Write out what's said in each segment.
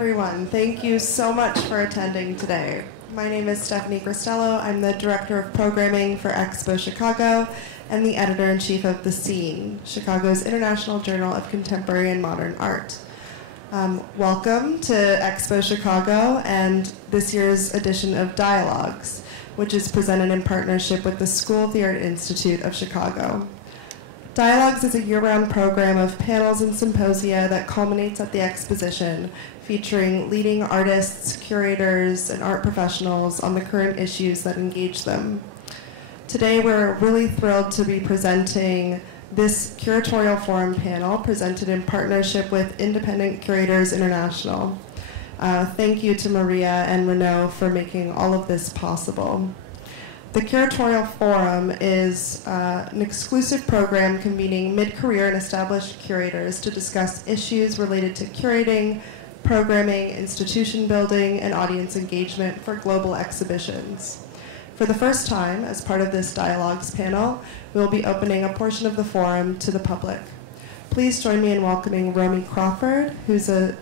everyone. Thank you so much for attending today. My name is Stephanie Cristello. I'm the Director of Programming for EXPO Chicago and the Editor-in-Chief of The Scene, Chicago's International Journal of Contemporary and Modern Art. Welcome to EXPO Chicago and this year's edition of Dialogues, which is presented in partnership with the School of the Art Institute of Chicago. Dialogues is a year-round program of panels and symposia that culminates at the exposition, featuring leading artists, curators, and art professionals on the current issues that engage them. Today, we're really thrilled to be presenting this Curatorial Forum panel presented in partnership with Independent Curators International. Thank you to Maria and Renaud for making all of this possible. The Curatorial Forum is an exclusive program convening mid-career and established curators to discuss issues related to curating, programming, institution building, and audience engagement for global exhibitions. For the first time, as part of this Dialogues panel, we will be opening a portion of the forum to the public. Please join me in welcoming Romi Crawford, who's an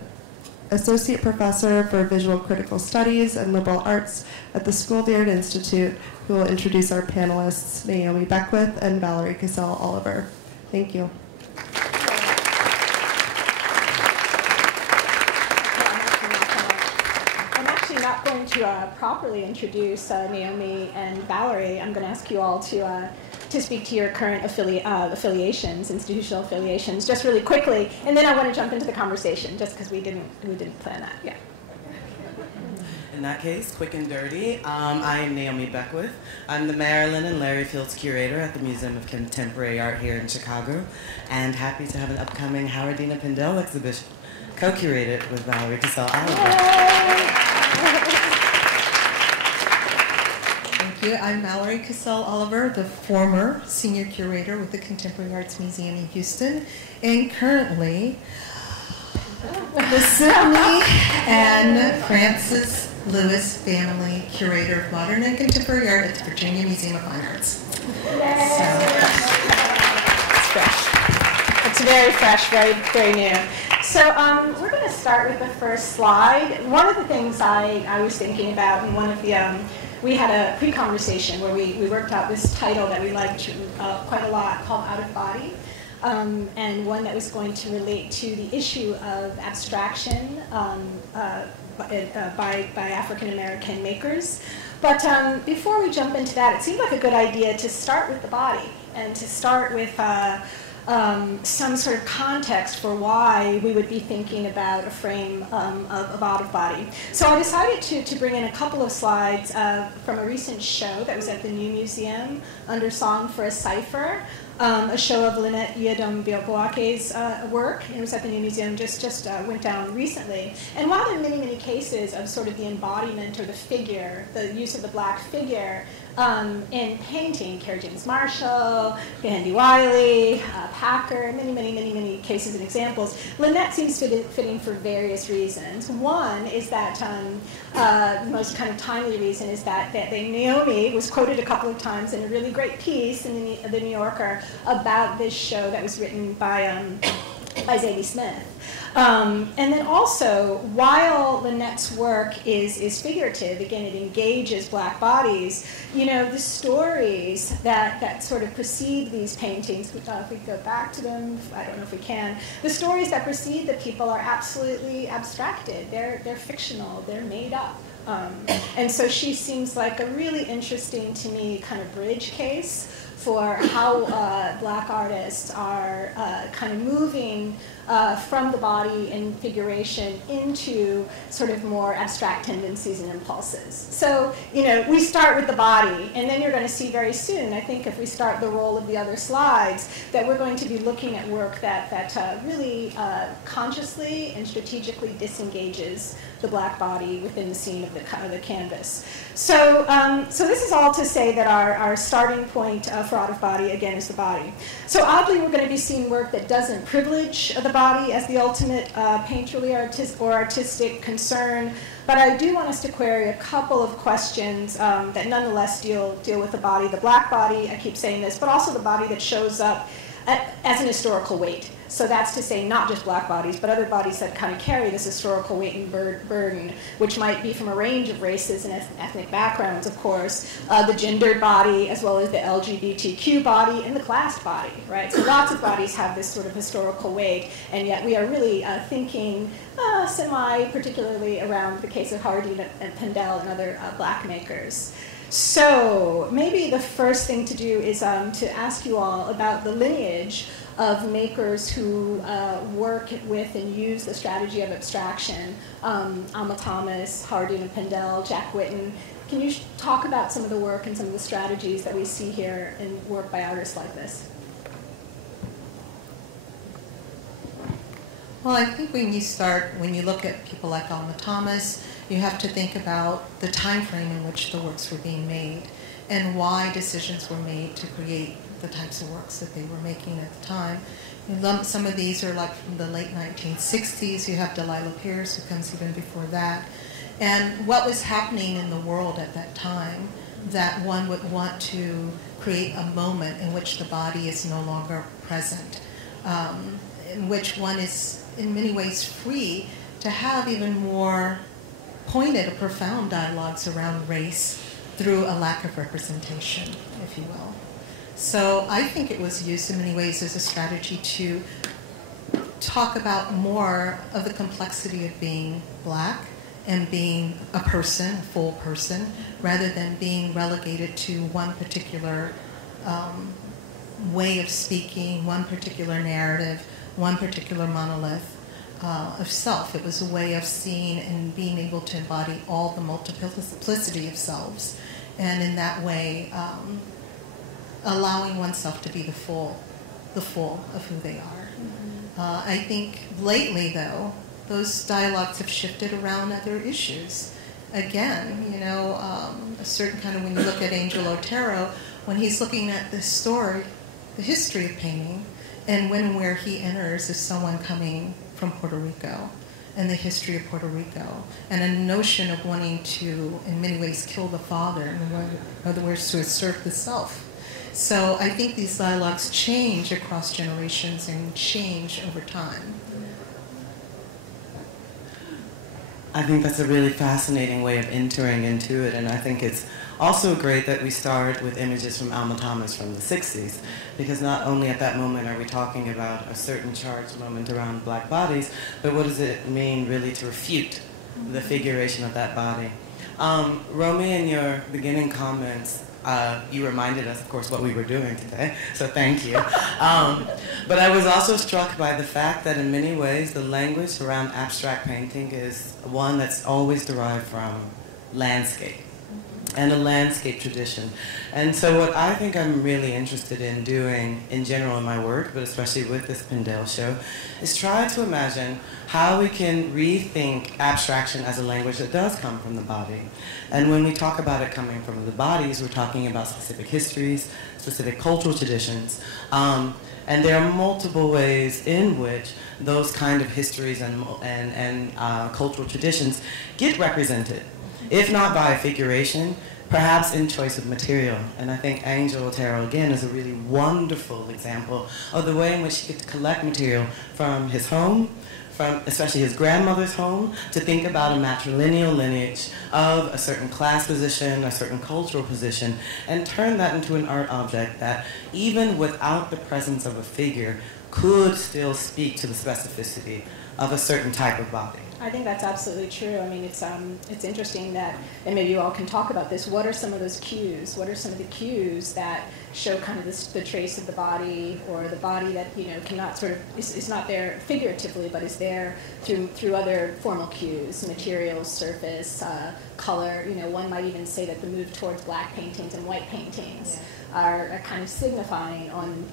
Associate Professor for Visual Critical Studies and Liberal Arts at the School of the Art Institute, who will introduce our panelists, Naomi Beckwith and Valerie Cassel Oliver. Thank you. I'm actually not going to properly introduce Naomi and Valerie. I'm going to ask you all to speak to your current affiliations, institutional affiliations, just really quickly, and then I want to jump into the conversation, just because we didn't plan that. Yeah. In that case, quick and dirty, I am Naomi Beckwith. I'm the Marilyn and Larry Fields Curator at the Museum of Contemporary Art here in Chicago, and happy to have an upcoming Howardena Pindell exhibition co-curated with Valerie Cassel Oliver. Thank you. I'm Valerie Cassel Oliver, the former Senior Curator with the Contemporary Arts Museum in Houston, and currently the Sydney and Francis Lewis Family Curator of Modern and Contemporary Art at the Virginia Museum of Fine Arts. It's fresh. It's very fresh, very, very new. So we're going to start with the first slide. One of the things I was thinking about in one of the, we had a pre-conversation where we worked out this title that we liked quite a lot called Out of Body. And one that was going to relate to the issue of abstraction by African American makers. But before we jump into that, it seemed like a good idea to start with the body and to start with some sort of context for why we would be thinking about a frame of out of body. So I decided to bring in a couple of slides from a recent show that was at the New Museum under Song for a Cipher. A show of Lynette Yiadom-Boake's work. It was at the New Museum, just went down recently. And while there are many, many cases of sort of the embodiment or the figure, the use of the black figure in painting, Cara James Marshall, Andy Wiley, Packer, many cases and examples, Lynette seems fitting for various reasons. One is that the most kind of timely reason is that Naomi was quoted a couple of times in a really great piece in the New Yorker about this show that was written by Zadie Smith. And then also, while Lynette's work is figurative, again, it engages black bodies, you know, the stories that sort of precede these paintings, if we go back to them, I don't know if we can, the stories that precede the people are absolutely abstracted. They're fictional, they're made up. And so she seems like a really interesting, to me, kind of bridge case for how black artists are kind of moving from the body and figuration into sort of more abstract tendencies and impulses. So, you know, we start with the body, and then you're going to see very soon, I think if we start the roll of the other slides, that we're going to be looking at work that really consciously and strategically disengages the black body within the scene of the canvas. So, so this is all to say that our starting point for out of body, again, is the body. So oddly, we're going to be seeing work that doesn't privilege the body as the ultimate painterly or artistic concern, but I do want us to query a couple of questions that nonetheless deal with the body, the black body, I keep saying this, but also the body that shows up as an historical weight. So that's to say not just black bodies, but other bodies that kind of carry this historical weight and burden, which might be from a range of races and ethnic backgrounds, of course, the gendered body, as well as the LGBTQ body and the classed body, right? So lots of bodies have this sort of historical weight, and yet we are really thinking particularly around the case of Howardena Pindell and other black makers. So maybe the first thing to do is to ask you all about the lineage of makers who work with and use the strategy of abstraction. Alma Thomas, Howardena Pindell, Jack Whitten. Can you talk about some of the work and some of the strategies that we see here in work by artists like this? Well, I think when you look at people like Alma Thomas, you have to think about the time frame in which the works were being made and why decisions were made to create the types of works that they were making at the time. Some of these are like from the late 1960s. You have Delilah Pierce, who comes even before that. And what was happening in the world at that time that one would want to create a moment in which the body is no longer present, in which one is in many ways free to have even more pointed or profound dialogues around race through a lack of representation, if you will. So I think it was used in many ways as a strategy to talk about more of the complexity of being black and being a person, a full person, rather than being relegated to one particular way of speaking, one particular narrative, one particular monolith of self. It was a way of seeing and being able to embody all the multiplicity of selves, and in that way allowing oneself to be the full of who they are. I think lately, though, those dialogues have shifted around other issues. Again, a certain kind of, when you look at Angel Otero, when he's looking at the story, the history of painting, and when and where he enters as someone coming from Puerto Rico, and the history of Puerto Rico, and a notion of wanting to, in many ways, kill the father, in other words, to assert the self. So I think these dialogues change across generations and change over time. I think that's a really fascinating way of entering into it, and I think it's also great that we start with images from Alma Thomas from the 60s, because not only at that moment are we talking about a certain charged moment around black bodies, but what does it mean really to refute the figuration of that body? Romi, in your beginning comments, you reminded us, of course, what we were doing today, so thank you. But I was also struck by the fact that in many ways the language around abstract painting is one that's always derived from landscape and a landscape tradition. And so what I think I'm really interested in doing in general in my work, but especially with this Pindell show, is try to imagine how we can rethink abstraction as a language that does come from the body. And when we talk about it coming from the bodies, we're talking about specific histories, specific cultural traditions, and there are multiple ways in which those kind of histories and cultural traditions get represented, if not by figuration, perhaps in choice of material. And I think Angel Otero, again, is a really wonderful example of the way in which he could collect material from his home, from especially his grandmother's home, to think about a matrilineal lineage of a certain class position, a certain cultural position, and turn that into an art object that, even without the presence of a figure, could still speak to the specificity of a certain type of body. I think that's absolutely true. I mean, it's interesting that, and maybe you all can talk about this, what are some of those cues? What are some of the cues that show kind of the trace of the body, or the body that, cannot sort of, is not there figuratively, but is there through other formal cues, materials, surface, color. One might even say that the move towards black paintings and white paintings are kind of signifying on,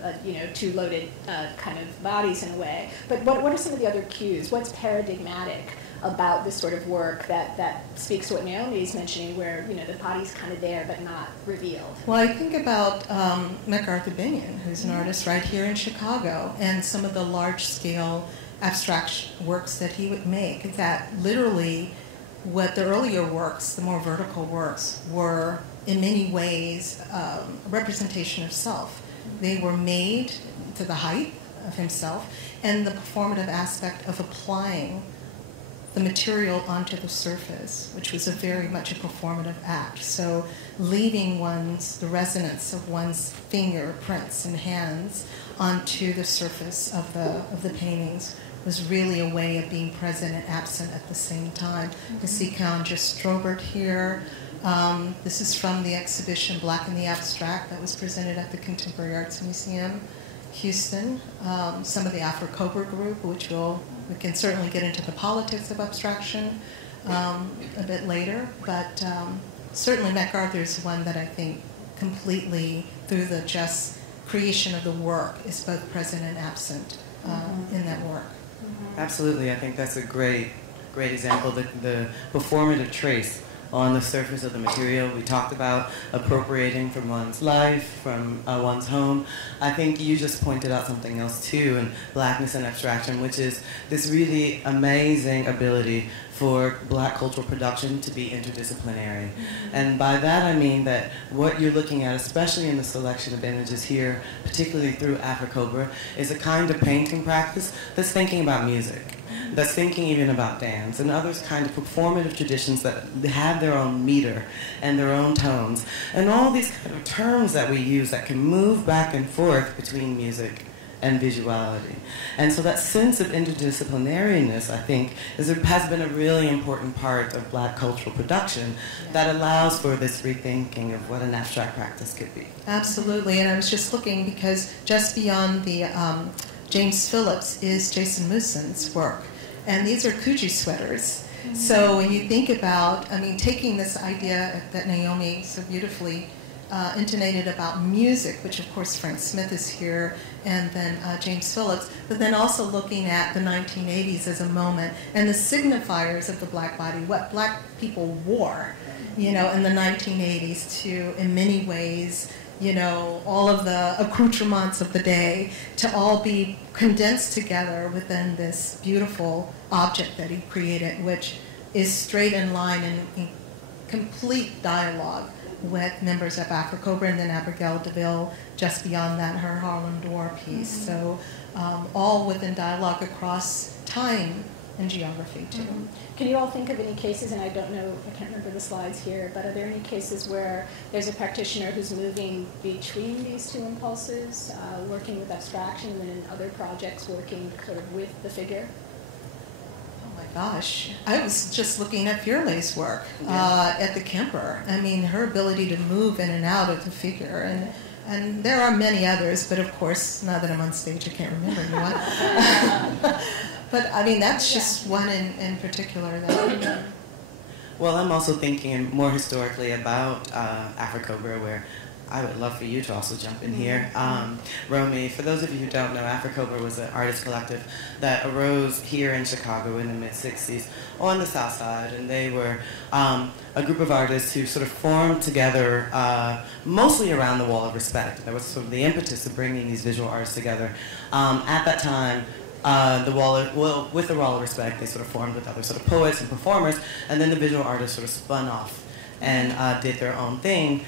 two loaded kind of bodies in a way. But what are some of the other cues? What's paradigmatic about this sort of work that speaks to what Naomi is mentioning, where, the body's kind of there but not revealed? Well, I think about MacArthur Binion, who's an artist right here in Chicago, and some of the large-scale abstract works that he would make, that literally what the earlier works, the more vertical works, were in many ways a representation of self. They were made to the height of himself, and the performative aspect of applying the material onto the surface, which was very much a performative act. So leaving the resonance of one's fingerprints and hands onto the surface of the paintings was really a way of being present and absent at the same time. You see Count just Strobert here. This is from the exhibition Black in the Abstract that was presented at the Contemporary Arts Museum, Houston. Some of the Afro-Cobra group, which we can certainly get into the politics of abstraction a bit later, but certainly MacArthur is one that I think completely, through the just creation of the work, is both present and absent in that work. Absolutely, I think that's a great example, the performative trace on the surface of the material. We talked about appropriating from one's life, from one's home. I think you just pointed out something else too in Blackness and Abstraction, which is this really amazing ability for Black cultural production to be interdisciplinary. And by that I mean that what you're looking at, especially in the selection of images here, particularly through Afro-Cobra, is a kind of painting practice that's thinking about music, that's thinking even about dance, and other kind of performative traditions that have their own meter and their own tones, and all these kind of terms that we use that can move back and forth between music and visuality. And so that sense of interdisciplinariness, I think, has been a really important part of Black cultural production that allows for this rethinking of what an abstract practice could be. Absolutely, and I was just looking because just beyond the James Phillips is Jason Moussin's work. And these are Kuji sweaters. So when you think about, taking this idea that Naomi so beautifully intonated about music, which of course Frank Smith is here, and then James Phillips, but then also looking at the 1980s as a moment, and the signifiers of the Black body, what Black people wore, in the 1980s to, in many ways, all of the accoutrements of the day to all be condensed together within this beautiful object that he created, which is straight in line and in complete dialogue with members of Afro-Cobra, and then Abigail DeVille, just beyond that, her Harlem Door piece. So all within dialogue across time and geography, too. Can you all think of any cases, and I don't know, I can't remember the slides here, but are there any cases where there's a practitioner who's moving between these two impulses, working with abstraction, and then in other projects working sort of with the figure? Oh my gosh. I was just looking at Fierle's work at the Kemper. Her ability to move in and out of the figure, and there are many others, but of course, now that I'm on stage, I can't remember anyone. But that's just one in particular. Well, I'm also thinking more historically about Afro-Cobra, where I would love for you to also jump in here. Romi, for those of you who don't know, Afro-Cobra was an artist collective that arose here in Chicago in the mid-'60s on the South Side, and they were a group of artists who sort of formed together mostly around the Wall of Respect. That was sort of the impetus of bringing these visual artists together. At that time, with the Wall of Respect, they sort of formed with other sort of poets and performers, and then the visual artists sort of spun off and did their own thing,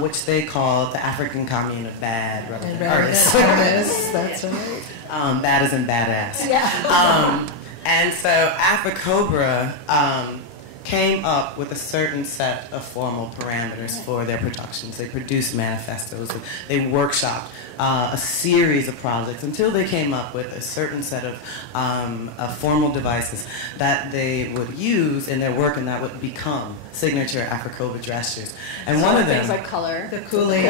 which they called the African Commune of Bad Relevant Artists. That's right. Bad as in badass. Yeah. And so Afro-Cobra came up with a certain set of formal parameters for their productions. They produced manifestos. They workshopped a series of projects until they came up with a certain set of formal devices that they would use in their work, and that would become signature Afro-Cobra gestures. And one of them, things like color, the Kool-Aid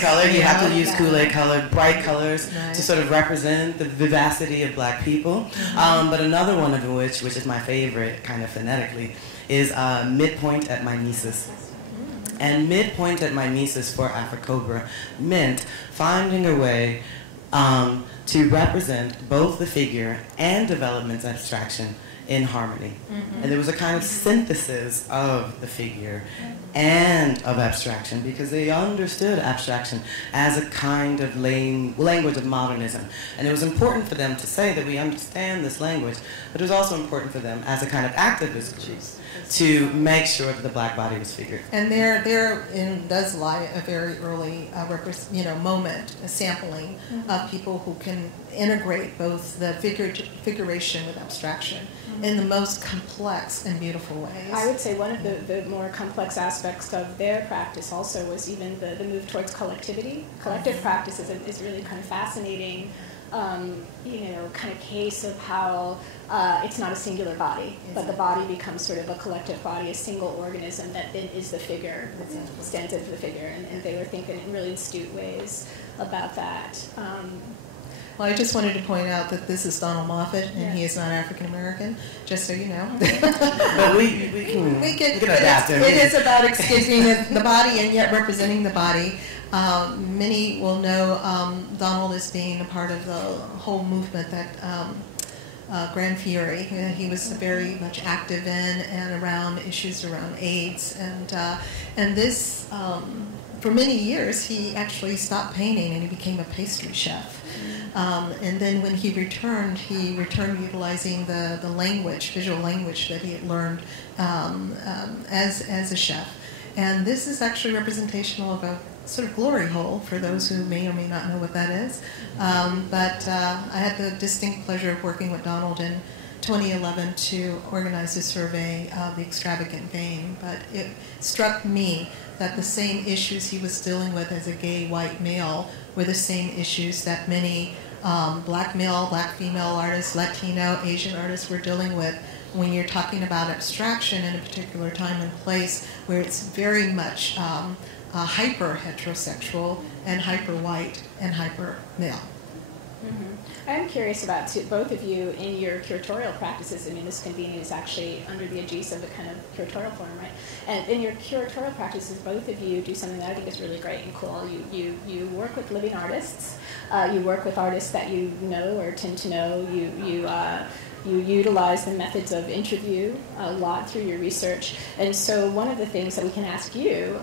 color. You have to use Kool-Aid colored, bright colors to sort of represent the vivacity of Black people. But another one of which is my favorite, kind of phonetically, is midpoint at mimesis. And midpoint at mimesis for Afro-Cobra meant finding a way to represent both the figure and development's abstraction in harmony. And there was a kind of synthesis of the figure and of abstraction, because they understood abstraction as a kind of language of modernism. And it was important for them to say that we understand this language, but it was also important for them as a kind of activist group to make sure that the black body was figured. And therein does lie a very early moment, a sampling of people who can integrate both the figuration with abstraction in the most complex and beautiful ways. I would say one of the more complex aspects of their practice also was even the move towards collectivity. Collective practice is really kind of fascinating, kind of case of how it's not a singular body, but the body becomes sort of a collective body, a single organism that then is the figure, that stands in for the figure, and they were thinking in really astute ways about that. Well, I just wanted to point out that this is Donald Moffitt, and he is not African American, just so you know. But we can adapt him. It is about escaping the body and yet representing the body. Many will know Donald as being a part of the whole movement that Grand Fury. He was very much active in and around issues around AIDS, and this. For many years, he actually stopped painting and he became a pastry chef. And then when he returned utilizing the language, visual language that he had learned as a chef. And this is actually representational of a sort of glory hole for those who may or may not know what that is. But I had the distinct pleasure of working with Donald in 2011 to organize a survey of the extravagant vein. But it struck me that the same issues he was dealing with as a gay white male were the same issues that many black male, black female artists, Latino, Asian artists were dealing with when you're talking about abstraction in a particular time and place where it's very much hyper-heterosexual and hyper-white and hyper-male. I'm curious about both of you in your curatorial practices. I mean, this convening is actually under the aegis of the kind of Curatorial Forum, right? And in your curatorial practices, both of you do something that I think is really great and cool. You work with living artists. You work with artists that you know or tend to know. You utilize the methods of interview a lot through your research. And so one of the things that we can ask you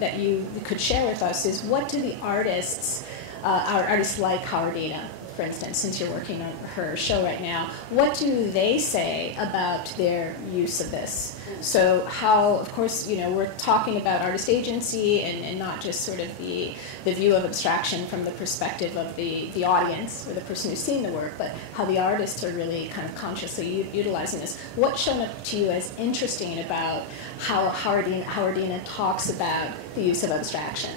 that you could share with us is, what do the artists, our artists like Howardena, for instance, since you're working on her show right now, what do they say about their use of this? So how, of course, we're talking about artist agency and not just sort of the view of abstraction from the perspective of the audience or the person who's seeing the work, but how the artists are really kind of consciously utilizing this. What's shown up to you as interesting about how Howardena talks about the use of abstraction?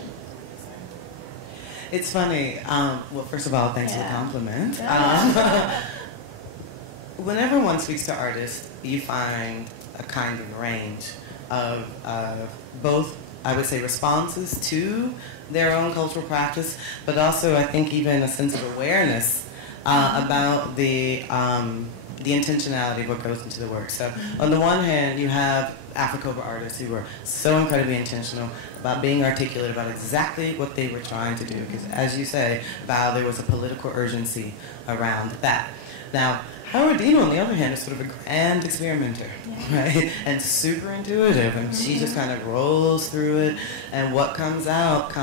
It's funny. Well, first of all, thanks for the compliment. Whenever one speaks to artists, you find a kind of range of both, I would say, responses to their own cultural practice, but also, I think, even a sense of awareness about the intentionality of what goes into the work. So, on the one hand, you have Afro-Cobra artists who were so incredibly intentional about being articulate about exactly what they were trying to do. Because, as you say, Val, there was a political urgency around that. Now, Howardena, on the other hand, is sort of a grand experimenter, right? And super intuitive, and she just kind of rolls through it, and what comes out,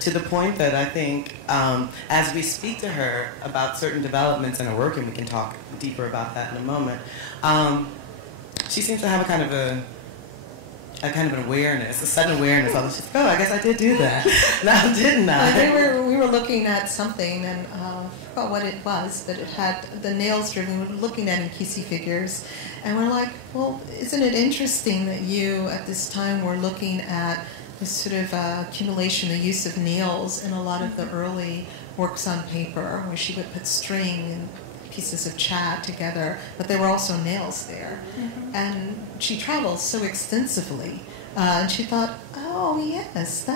to the point that I think as we speak to her about certain developments in her work, and we can talk deeper about that in a moment, she seems to have a kind of an awareness, a sudden awareness. I was just, oh, I guess I did do that. Now, didn't I? We were looking at something, and I forgot what it was, but it had the nails driven. We were looking at Nkisi figures, and we're like, well, isn't it interesting that you, at this time, were looking at this sort of accumulation, the use of nails in a lot of the early works on paper, where she would put string and pieces of chat together, but there were also nails there. And she travels so extensively, and she thought, oh, yes,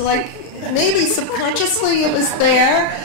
like maybe subconsciously it was there.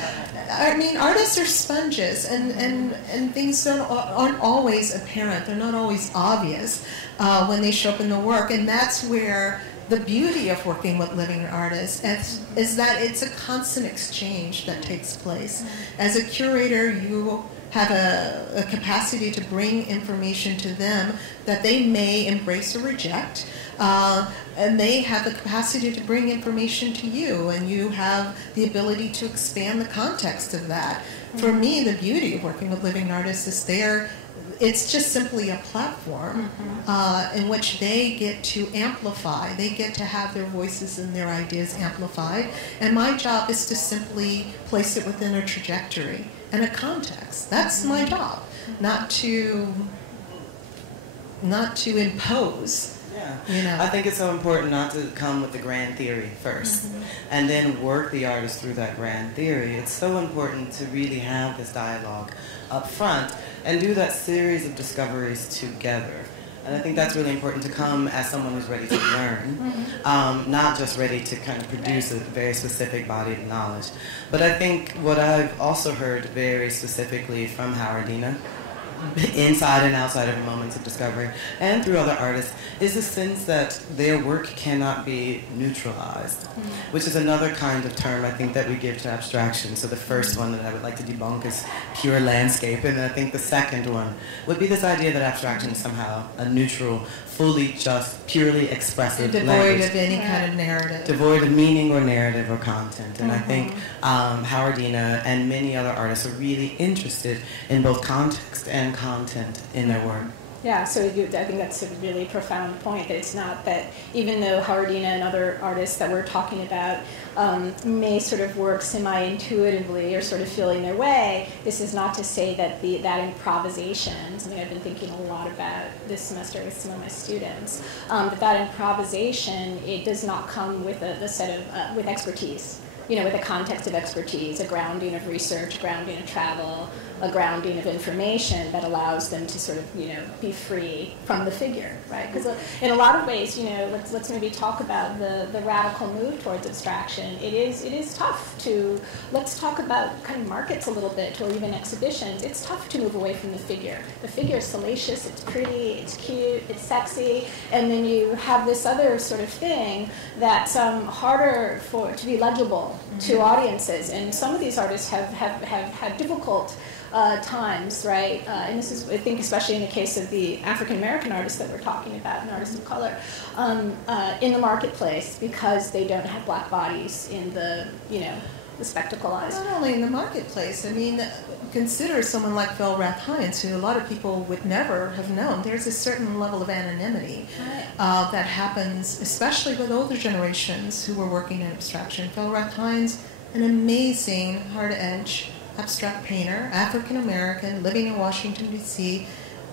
I mean, artists are sponges, and things aren't always apparent. They're not always obvious when they show up in the work, and that's where the beauty of working with living artists is that it's a constant exchange that takes place. As a curator, you have a capacity to bring information to them that they may embrace or reject. And they have the capacity to bring information to you, and you have the ability to expand the context of that. For me, the beauty of working with living artists is it's just simply a platform in which they get to amplify. They get to have their voices and their ideas amplified. And my job is to simply place it within a trajectory and a context. That's my job, not to impose. Yeah. You know. I think it's so important not to come with the grand theory first and then work the artist through that grand theory. It's so important to really have this dialogue up front and do that series of discoveries together. And I think that's really important to come as someone who's ready to learn, not just ready to kind of produce a very specific body of knowledge. But I think what I've also heard very specifically from Howardena, inside and outside of moments of discovery, and through other artists, is the sense that their work cannot be neutralized, which is another kind of term I think that we give to abstraction. So the first one that I would like to debunk is pure landscape, and I think the second one would be this idea that abstraction is somehow a neutral, fully just, purely expressive devoid of any kind of narrative. Devoid of meaning or narrative or content. And I think Howardena and many other artists are really interested in both context and content in their work. Yeah, so I think that's a really profound point, that it's not that, even though Howardena and other artists that we're talking about may sort of work semi-intuitively or sort of feeling their way, this is not to say that that improvisation, something I've been thinking a lot about this semester with some of my students, that improvisation, it does not come with a set of, with expertise. You know, with a context of expertise, a grounding of research, grounding of travel, a grounding of information that allows them to sort of, you know, be free from the figure, right? Because in a lot of ways, you know, let's maybe talk about the radical move towards abstraction. It is tough to, let's talk about kind of markets a little bit, or even exhibitions. It's tough to move away from the figure. The figure is salacious, it's pretty, it's cute, it's sexy, and then you have this other sort of thing that's harder to be legible to audiences, and some of these artists have had difficult times, right? And this is, I think, especially in the case of the African American artists that we're talking about, and artists of color, in the marketplace, because they don't have black bodies in the, you know, the spectacleized. Not only in the marketplace. I mean, consider someone like Phil Rath-Hines, who a lot of people would never have known. There's a certain level of anonymity that happens, especially with older generations who were working in abstraction. Phil Rath-Hines, an amazing, hard-edge abstract painter, African-American, living in Washington, D.C.,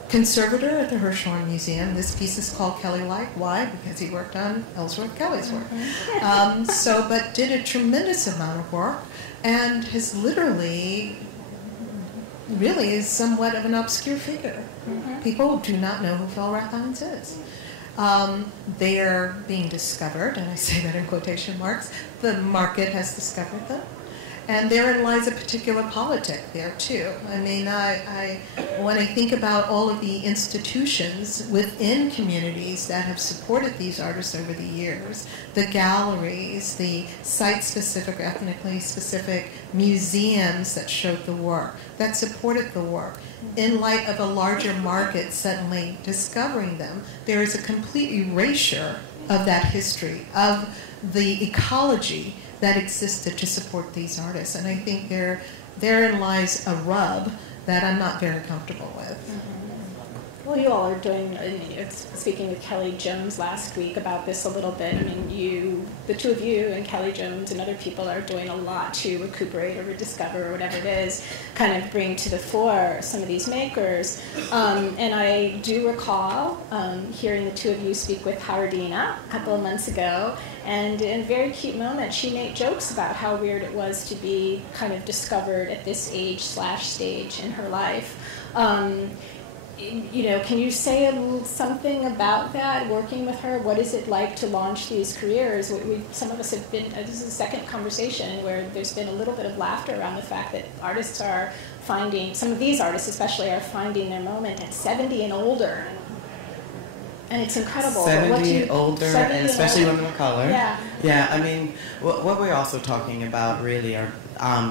conservator at the Hirshhorn Museum. This piece is called Kelly-like. Why? Because he worked on Ellsworth Kelly's work. But did a tremendous amount of work, and has literally, really is somewhat of an obscure figure. People do not know who Phil Rath-Hines is. They are being discovered, and I say that in quotation marks. The market has discovered them. And therein lies a particular politic there, too. I mean, when I think about all of the institutions within communities that have supported these artists over the years, the galleries, the site-specific, ethnically specific museums that showed the work, that supported the work, in light of a larger market suddenly discovering them, there is a complete erasure of that history, of the ecology that existed to support these artists. And I think therein lies a rub that I'm not very comfortable with. Well, you all are doing, speaking with Kelly Jones last week about this a little bit. I mean, the two of you and Kelly Jones and other people are doing a lot to recuperate or rediscover or whatever it is, kind of bring to the fore some of these makers. And I do recall hearing the two of you speak with Howardena a couple of months ago, and in a very cute moment, she made jokes about how weird it was to be kind of discovered at this age/stage in her life. You know, can you say something about that, working with her? What is it like to launch these careers? Some of us have been, this is the second conversation where there's been a little bit of laughter around the fact that artists are finding, some of these artists especially, are finding their moment at 70 and older. And it's incredible. 70 older, and especially women of color. Yeah. Yeah, I mean, what we're also talking about really are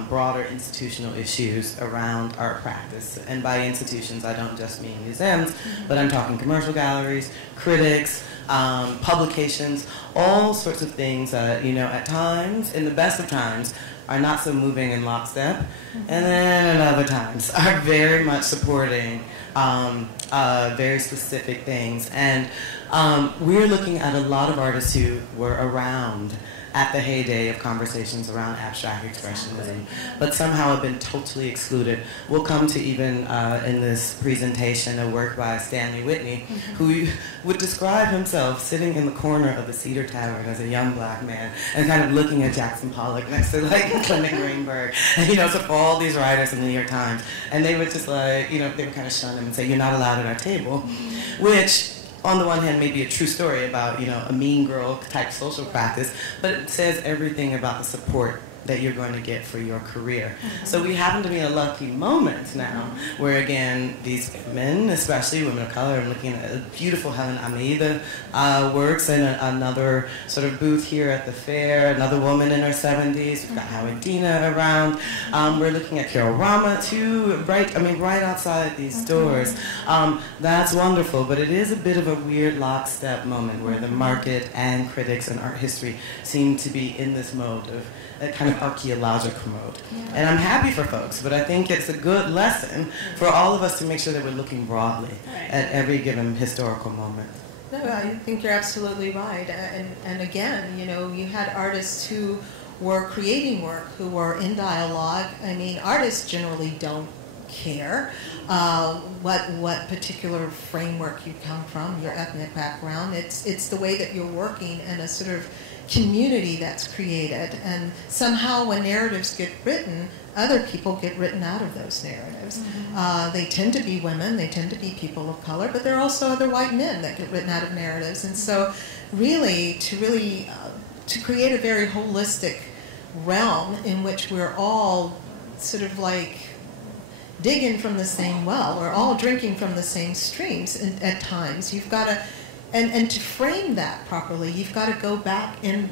broader institutional issues around art practice. And by institutions, I don't just mean museums, but I'm talking commercial galleries, critics, publications, all sorts of things that, you know, at times, in the best of times, are not so moving in lockstep, and then at other times are very much supporting very specific things. And we're looking at a lot of artists who were around at the heyday of conversations around abstract expressionism, but somehow have been totally excluded. We'll come to even in this presentation a work by Stanley Whitney, who would describe himself sitting in the corner of the Cedar Tavern as a young black man and kind of looking at Jackson Pollock next to like Clement Greenberg, and you know, so for all these writers in the New York Times, and they would just like, you know, they would kind of shun him and say, "You're not allowed at our table," which, on the one hand, may be a true story about, you know, a mean girl type social practice, but it says everything about the support that you're going to get for your career. So we happen to be in a lucky moment now where, again, these women, especially women of color, I'm looking at a beautiful Helen Almeida works and another sort of booth here at the fair, another woman in her 70s. We've got Howardena around. We're looking at Carol Rama too, right outside these doors. That's wonderful, but it is a bit of a weird lockstep moment where the market and critics and art history seem to be in this mode of a kind of archaeological mode. Yeah. And I'm happy for folks, but I think it's a good lesson for all of us to make sure that we're looking broadly at every given historical moment. No, I think you're absolutely right. And again, you know, you had artists who were creating work, who were in dialogue. I mean, artists generally don't care what particular framework you come from, your ethnic background. It's the way that you're working and a sort of community that's created, and somehow when narratives get written, other people get written out of those narratives. They tend to be women, they tend to be people of color, but there are also other white men that get written out of narratives. And so really to create a very holistic realm in which we're all sort of like digging from the same well, we're all drinking from the same streams at times. You've got to, and to frame that properly, you've got to go back and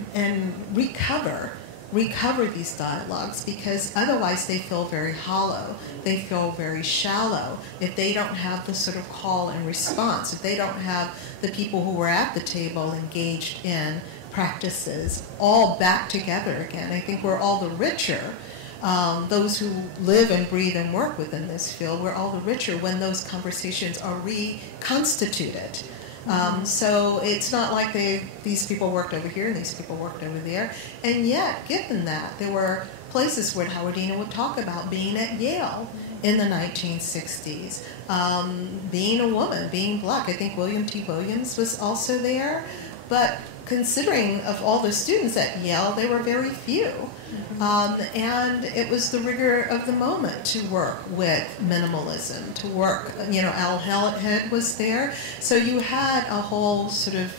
recover these dialogues, because otherwise they feel very hollow, they feel very shallow if they don't have the sort of call and response, if they don't have the people who were at the table engaged in practices all back together again. I think we're all the richer, those who live and breathe and work within this field, we're all the richer when those conversations are reconstituted. So it's not like these people worked over here and these people worked over there. And yet, given that, there were places where Howardena would talk about being at Yale in the 1960s, being a woman, being black. I think William T. Williams was also there. But considering of all the students at Yale, they were very few. And it was the rigor of the moment to work with minimalism, to work, you know, Al Head was there. So you had a whole sort of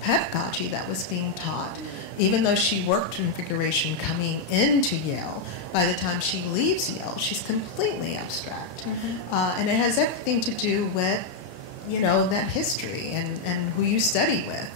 pedagogy that was being taught. Even though she worked in figuration coming into Yale, by the time she leaves Yale, she's completely abstract. And it has everything to do with, you know, that history and who you study with.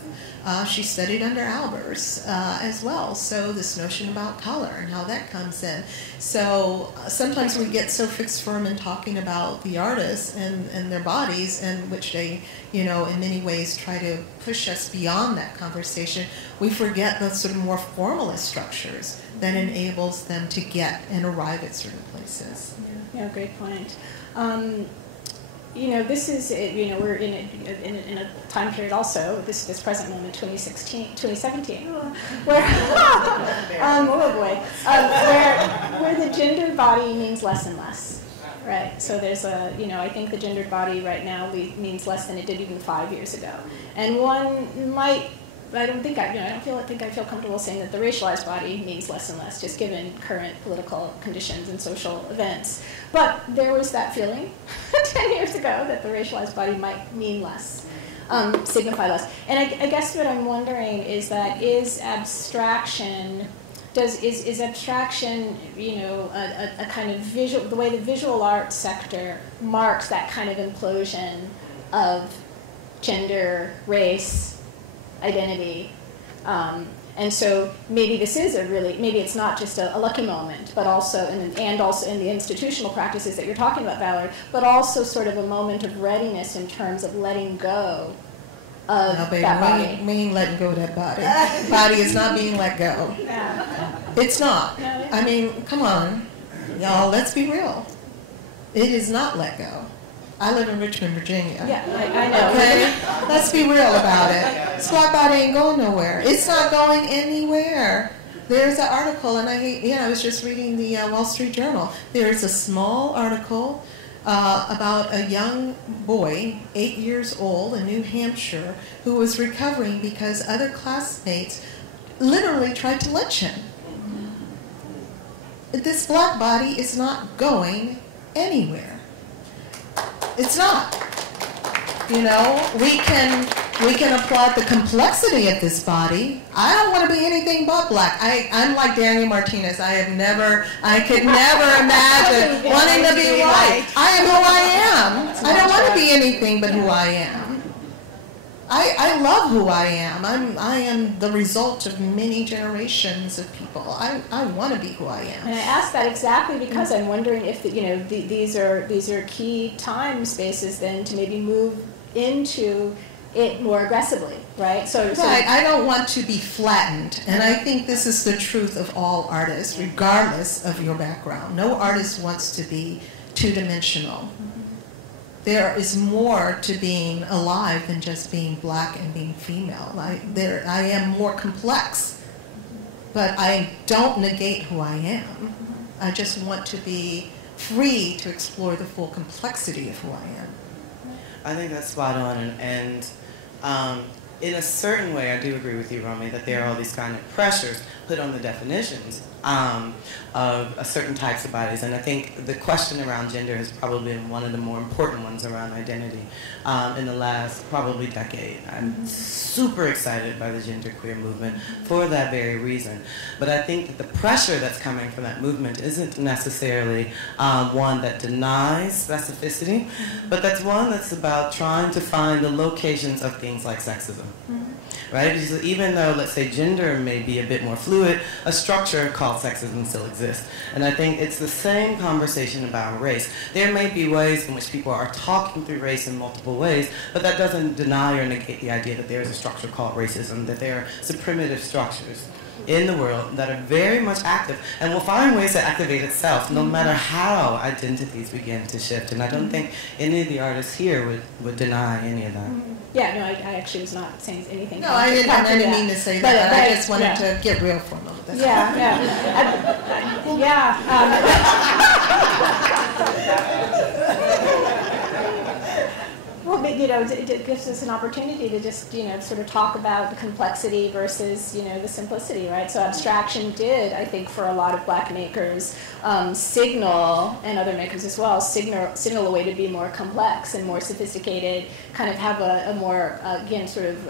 She studied under Albers as well, so this notion about color and how that comes in. So sometimes we get so fixed firm in talking about the artists and their bodies, in which they, you know, in many ways try to push us beyond that conversation. We forget the sort of more formalist structures that enables them to get and arrive at certain places. Yeah, great point. You know, this is, you know, we're in a time period also, this present moment, 2017, where, oh boy, where the gendered body means less and less, right? So there's a, you know, I think the gendered body right now means less than it did even 5 years ago. And one might, I don't think I feel comfortable saying that the racialized body means less and less, just given current political conditions and social events. But there was that feeling 10 years ago that the racialized body might mean less, signify less. And I guess what I'm wondering is that is abstraction, you know, a kind of visual, the way the visual arts sector marks that kind of implosion of gender, race, identity, And so maybe this is maybe it's not just a lucky moment, but also, and also in the institutional practices that you're talking about, Valerie, but also sort of a moment of readiness in terms of letting go of that body. We ain't letting go of that body. Body is not being let go. Yeah. It's not. No, I mean, come on. Y'all, let's be real. It is not let go. I live in Richmond, Virginia. Yeah, I know. Okay? Let's be real about it. This black body ain't going nowhere. It's not going anywhere. There's an article, and I was just reading the Wall Street Journal. There's a small article about a young boy, 8 years old, in New Hampshire, who was recovering because other classmates literally tried to lynch him. This black body is not going anywhere. It's not. You know, we can applaud the complexity of this body. I don't want to be anything but black. I'm like Daniel Martinez. I could never imagine wanting to be white. I am who I am. I don't want to be anything but who I am. I love who I am. I am the result of many generations of people. I want to be who I am. And I ask that exactly because I'm wondering if these are key time spaces then to maybe move into it more aggressively, right? Right. I don't want to be flattened, and I think this is the truth of all artists, regardless of your background. No artist wants to be two-dimensional. There is more to being alive than just being black and being female. I am more complex, but I don't negate who I am. I just want to be free to explore the full complexity of who I am. I think that's spot on, and in a certain way, I do agree with you, Romi, that there are all these kind of pressures put on the definitions of certain types of bodies. And I think the question around gender has probably been one of the more important ones around identity in the last probably decade. I'm super excited by the genderqueer movement for that very reason. But I think that the pressure that's coming from that movement isn't necessarily one that denies specificity, but that's one that's about trying to find the locations of things like sexism. Right? Because even though, let's say, gender may be a bit more fluid, a structure called sexism still exists. And I think it's the same conversation about race. There may be ways in which people are talking through race in multiple ways, but that doesn't deny or negate the idea that there is a structure called racism, that there are some primitive structures in the world that are very much active and will find ways to activate itself no matter how identities begin to shift. And I don't think any of the artists here would deny any of that. Yeah, no, I actually was not saying anything. No, I didn't mean to say that. I just wanted to get real for a moment. Well, it gives us an opportunity to just, sort of talk about the complexity versus, the simplicity, right? So abstraction did, I think, for a lot of black makers, signal, and other makers as well, signal a way to be more complex and more sophisticated, kind of have a more, again, sort of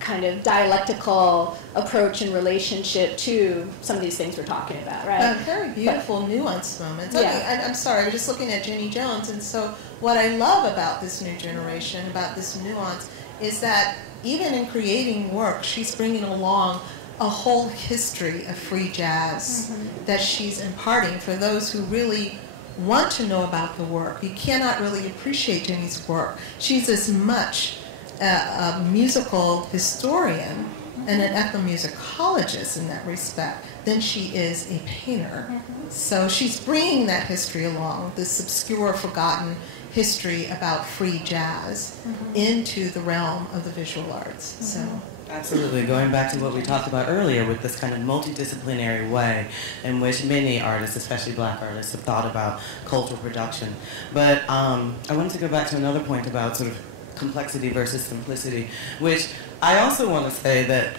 kind of dialectical approach and relationship to some of these things we're talking about, right? Very beautiful, nuanced moments. Yeah. I'm sorry, I was just looking at Jenny Jones, and so what I love about this new generation, about this nuance, is that even in creating work, she's bringing along a whole history of free jazz that she's imparting for those who really want to know about the work. You cannot really appreciate Jenny's work. She's as much a musical historian and an ethnomusicologist in that respect than she is a painter. So she's bringing that history along, this obscure, forgotten history about free jazz into the realm of the visual arts. So. Absolutely, going back to what we talked about earlier with this kind of multidisciplinary way in which many artists, especially black artists, have thought about cultural production. But I wanted to go back to another point about sort of complexity versus simplicity, which I also want to say that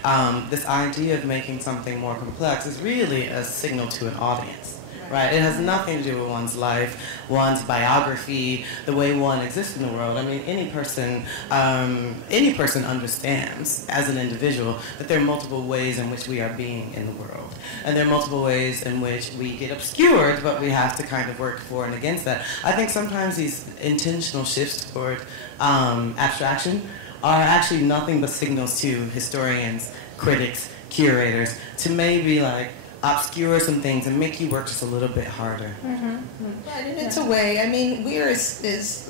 this idea of making something more complex is really a signal to an audience, right? It has nothing to do with one's life, one's biography, the way one exists in the world. I mean, any person understands as an individual that there are multiple ways in which we are being in the world. And there are multiple ways in which we get obscured, but we have to kind of work for and against that. I think sometimes these intentional shifts toward abstraction are actually nothing but signals to historians, critics, curators to maybe like obscure some things and make you work just a little bit harder. Right, and it's a way, I mean, we are,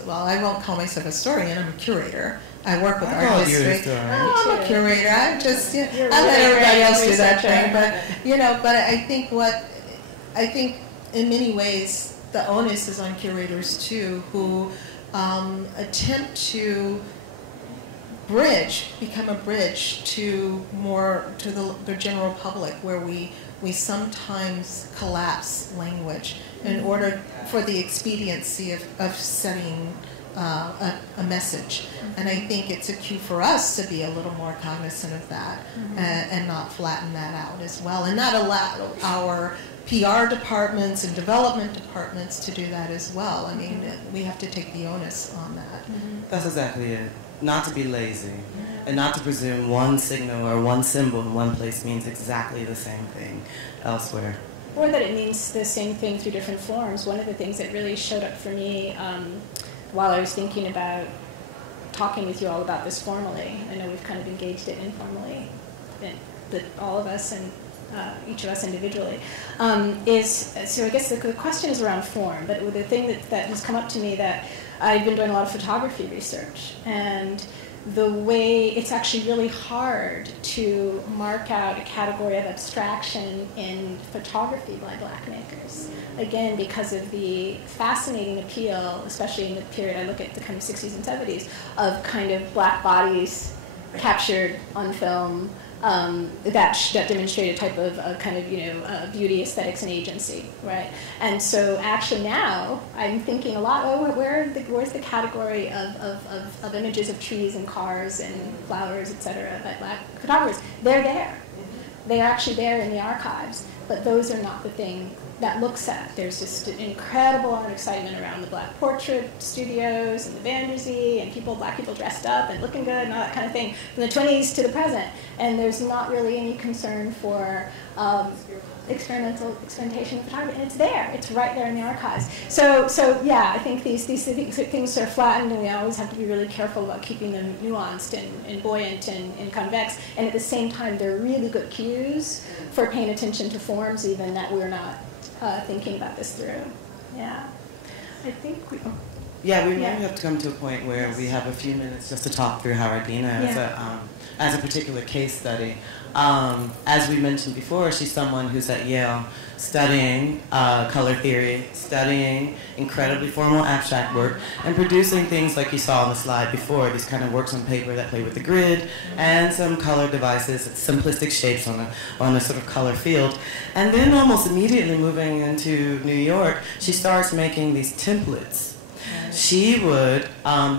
well, I won't call myself a historian, I'm a curator. I work with art history. I'm a curator. I just, I let everybody else do that thing. But, but I think in many ways the onus is on curators too, who attempt to become a bridge to the general public, where we sometimes collapse language in order for the expediency of setting a message. And I think it's a cue for us to be a little more cognizant of that and not flatten that out as well, and not allow our PR departments and development departments to do that as well. I mean, we have to take the onus on that. That's exactly it. Not to be lazy, and not to presume one signal or one symbol in one place means exactly the same thing elsewhere. Or that it means the same thing through different forms. One of the things that really showed up for me while I was thinking about talking with you all about this formally, I know we've kind of engaged it informally, all of us and each of us individually, so I guess the question is around form, but the thing that has come up to me, that I've been doing a lot of photography research, and the way it's actually really hard to mark out a category of abstraction in photography by black makers. Again, because of the fascinating appeal, especially in the period I look at, the kind of 60s and 70s, of kind of black bodies captured on film, that demonstrate a type of kind of, beauty, aesthetics, and agency, right? And so actually now I'm thinking a lot, where's the category of images of trees and cars and flowers, et cetera, by black photographers? They're there. They're actually there in the archives, but those are not the thing that looks at. There's just an incredible amount of excitement around the black portrait studios and the Vandersea and black people dressed up and looking good and all that kind of thing from the 20s to the present. And there's not really any concern for experimentation of photography, and it's there. It's right there in the archives. So yeah, I think these things are flattened, and we always have to be really careful about keeping them nuanced and buoyant and convex. And at the same time, they're really good cues for paying attention to forms, even that we're not thinking about this through. Yeah, I think we. Yeah, we might have to come to a point where we have a few minutes just to talk through Howardena as a particular case study. As we mentioned before, she's someone who's at Yale studying color theory, studying incredibly formal abstract work, and producing things like you saw on the slide before, these kind of works on paper that play with the grid, and some color devices, simplistic shapes on a sort of color field. And then almost immediately moving into New York, she starts making these templates. She would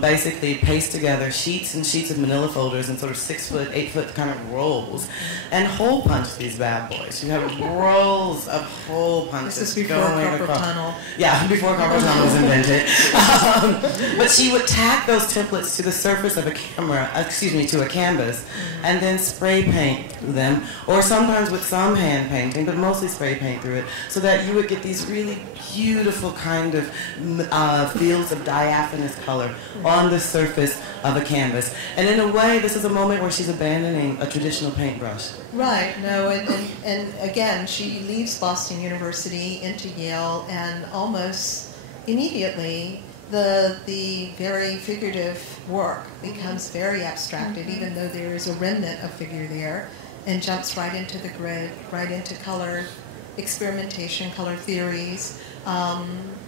basically paste together sheets and sheets of manila folders in sort of 6 foot, 8 foot kind of rolls and hole punch these bad boys. You have rolls of hole punches. This is before carpal tunnel. Yeah, before carpal tunnel was invented. But she would tack those templates to the surface of a canvas, and then spray paint them, or sometimes with some hand painting, but mostly spray paint through it, so that you would get these really beautiful kind of fields of diaphanous color on the surface of a canvas. And in a way, this is a moment where she's abandoning a traditional paintbrush. Right, no, and again, she leaves Boston University into Yale, and almost immediately the very figurative work becomes very abstracted, even though there is a remnant of figure there, and jumps right into the grid, right into color experimentation, color theories.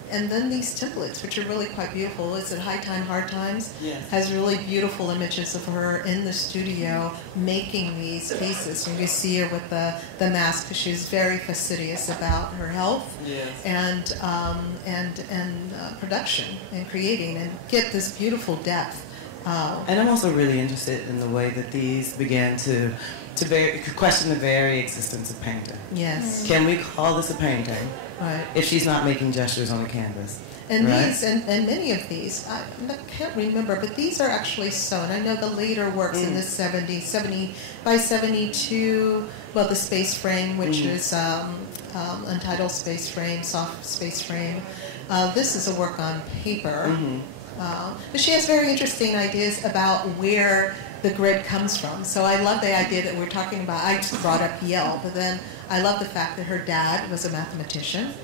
And then these templates, which are really quite beautiful. Is it High Time, Hard Times? Yes. Has really beautiful images of her in the studio making these pieces. And you see her with the mask, because she's very fastidious about her health. Yes. And production and creating, and get this beautiful depth. And I'm also really interested in the way that these began to question the very existence of painting. Yes. Can we call this a painting? Right. If she's not making gestures on a canvas. And right? these, and many of these, I can't remember, but these are actually sewn. I know the later works in the 70s, by 72, well, the space frame, which is Untitled Space Frame, soft space frame. This is a work on paper. But she has very interesting ideas about where the grid comes from. So I love the idea that we're talking about, I brought up Yale, but then I love the fact that her dad was a mathematician,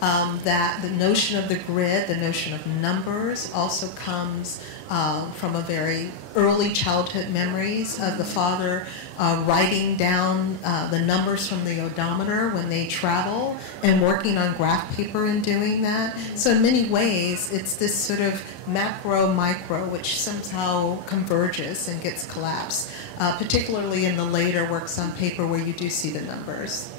that the notion of the grid, the notion of numbers also comes from a very early childhood memories of the father writing down the numbers from the odometer when they travel and working on graph paper and doing that. So in many ways, it's this sort of macro-micro which somehow converges and gets collapsed, particularly in the later works on paper where you do see the numbers.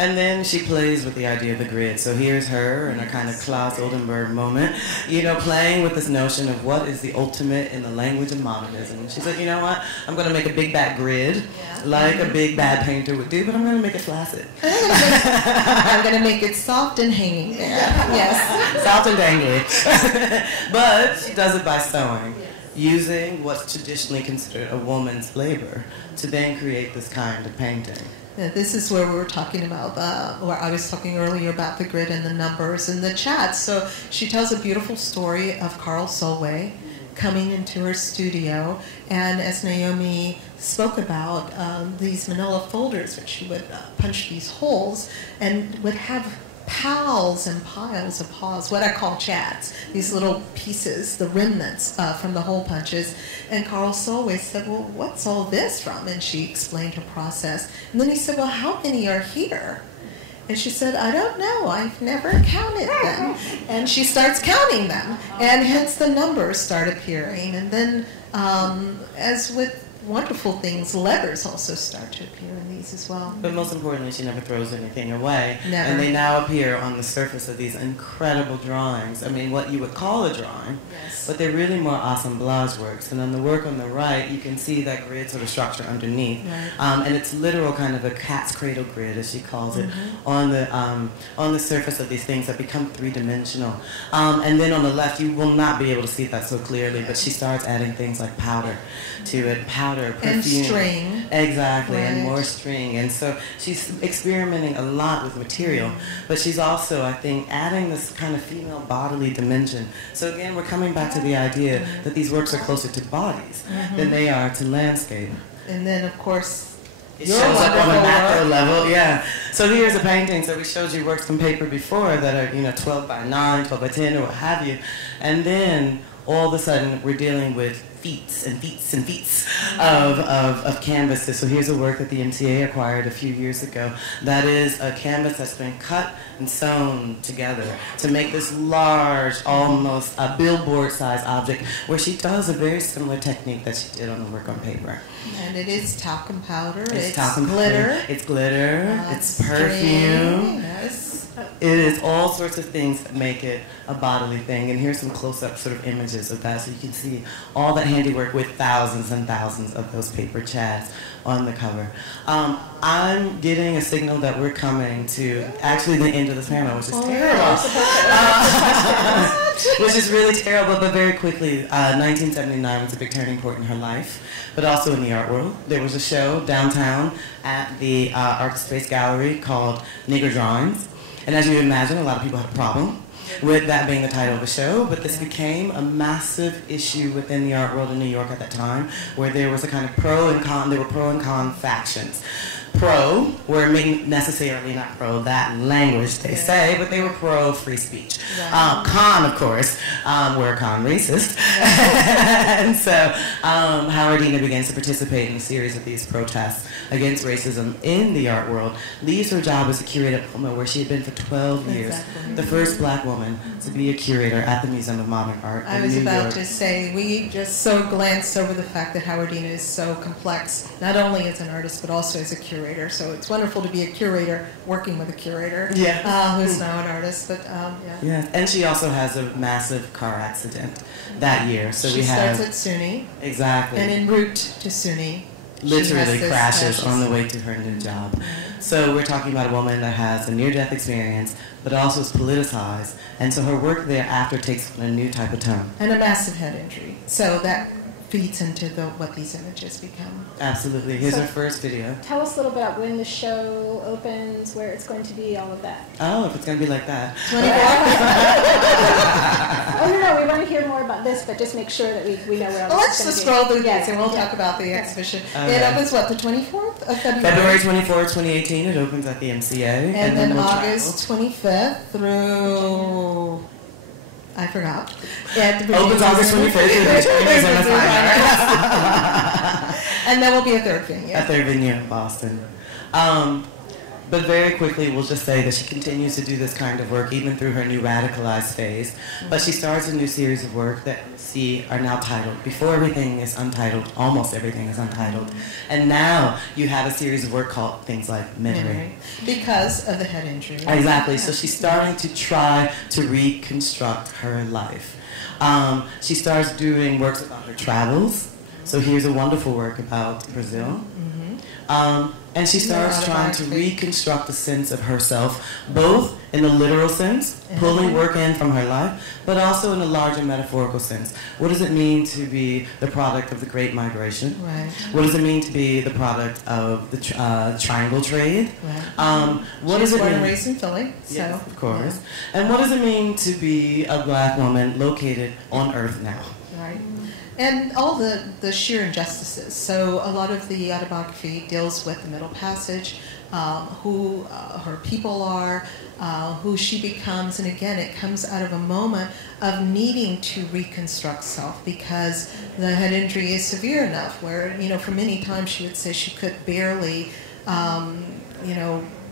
And then she plays with the idea of the grid. So here's her in a kind of Klaus Oldenburg moment, you know, playing with this notion of what is the ultimate in the language of modernism. She said, you know what, I'm going to make a big bad grid, like a big bad painter would do, but I'm going to make it flaccid. I'm going to make it soft and hanging there. Yes. Soft and dangly. But she does it by sewing, using what's traditionally considered a woman's labor to then create this kind of painting. This is where we were talking about, where I was talking earlier about the grid and the numbers and the chats. So she tells a beautiful story of Carl Solway coming into her studio, and as Naomi spoke about, these manila folders, which she would punch these holes and would have piles and piles of paws, what I call chats, these little pieces, the remnants from the hole punches. And Carl Solway said, well, what's all this from? And she explained her process. And then he said, well, how many are here? And she said, I don't know, I've never counted them. And she starts counting them, and hence the numbers start appearing. And then, as with wonderful things, letters also start to appear in these as well. But most importantly, she never throws anything away. Never. And they now appear on the surface of these incredible drawings. I mean, what you would call a drawing, Yes. but they're really more assemblage works. And on the work on the right, you can see that grid sort of structure underneath. Right. And it's literal kind of a cat's cradle grid, as she calls it, on the surface of these things that become three-dimensional. And then on the left, you will not be able to see that so clearly, but she starts adding things like powder to it, powder, perfume. And string. Exactly, Right. and more string. And so she's experimenting a lot with material, but she's also, I think, adding this kind of female bodily dimension. So again, we're coming back to the idea that these works are closer to bodies than they are to landscape. And then, of course, It your shows up on a wonderful macro work. level, yeah. So here's a painting. So we showed you works from paper before that are, 12 by 9, 12 by 10, or what have you. And then all of a sudden, we're dealing with feet and feet and feet of canvases. So here's a work that the MTA acquired a few years ago. That is a canvas that's been cut and sewn together to make this large, almost a billboard-sized object, where she does a very similar technique that she did on the work on paper. And it is talcum powder, it's talcum glitter. powder, it's glitter, it's string, perfume. Yes. It is all sorts of things that make it a bodily thing. And here's some close-up sort of images of that, so you can see all that handiwork with thousands and thousands of those paper chats on the cover. I'm getting a signal that we're coming to actually the end of this panel, which is terrible. Which is really terrible, but very quickly, 1979 was a big turning point in her life, but also in the art world. There was a show downtown at the Art Space Gallery called Nigger Drawings. And as you would imagine, a lot of people had a problem with that being the title of the show, but this became a massive issue within the art world in New York at that time, where there was a kind of pro and con, there were pro and con factions. Pro were necessarily not pro that language, they say, but they were pro free speech. Con, of course, were con racist. And so Howardena begins to participate in a series of these protests against racism in the art world, leaves her job as a curator at MoMA, where she had been for 12 years, the first black woman to be a curator at the Museum of Modern Art in New York. I was about to say, we just so glanced over the fact that Howardena is so complex, not only as an artist, but also as a curator. So it's wonderful to be a curator working with a curator who's now an artist. But yeah, and she also has a massive car accident that year. So she starts at SUNY. Exactly. And en route to SUNY, literally crashes on the way to her new job. So we're talking about a woman that has a near-death experience, but also is politicized. And so her work thereafter takes on a new type of tone. And a massive head injury. So that feeds into what these images become. Absolutely. Here's our first video. Tell us a little bit about when the show opens, where it's going to be, all of that. Oh, if it's going to be like that. Oh, no, we want to hear more about this, but just make sure that we know where all Let's this just is going scroll to be. through this and we'll talk about the exhibition. Okay. It opens, what, the 24th of February? February 24th, 2018, it opens at the MCA. And then we'll August 25th through... I forgot. Opens August 25th. And then will be a third venue. A third venue in Boston. But very quickly, we'll just say that she continues to do this kind of work even through her new radicalized phase. But she starts a new series of work that we see are now titled. Before everything is untitled, almost everything is untitled. And now you have a series of work called things like Memory. Because of the head injury. Exactly. So she's starting to try to reconstruct her life. She starts doing works about her travels. So here's a wonderful work about Brazil. And she starts trying to reconstruct a sense of herself, both in the literal sense, pulling work in from her life, but also in a larger metaphorical sense. What does it mean to be the product of the Great Migration? Right. What does it mean to be the product of the triangle trade? Right. What does it mean? Born and raised in Philly. Yes, of course. And what does it mean to be a black woman located on Earth now? Right. And all the sheer injustices. So a lot of the autobiography deals with the Middle Passage, who her people are, who she becomes, and again, it comes out of a moment of needing to reconstruct self because the head injury is severe enough where, for many times she would say she could barely,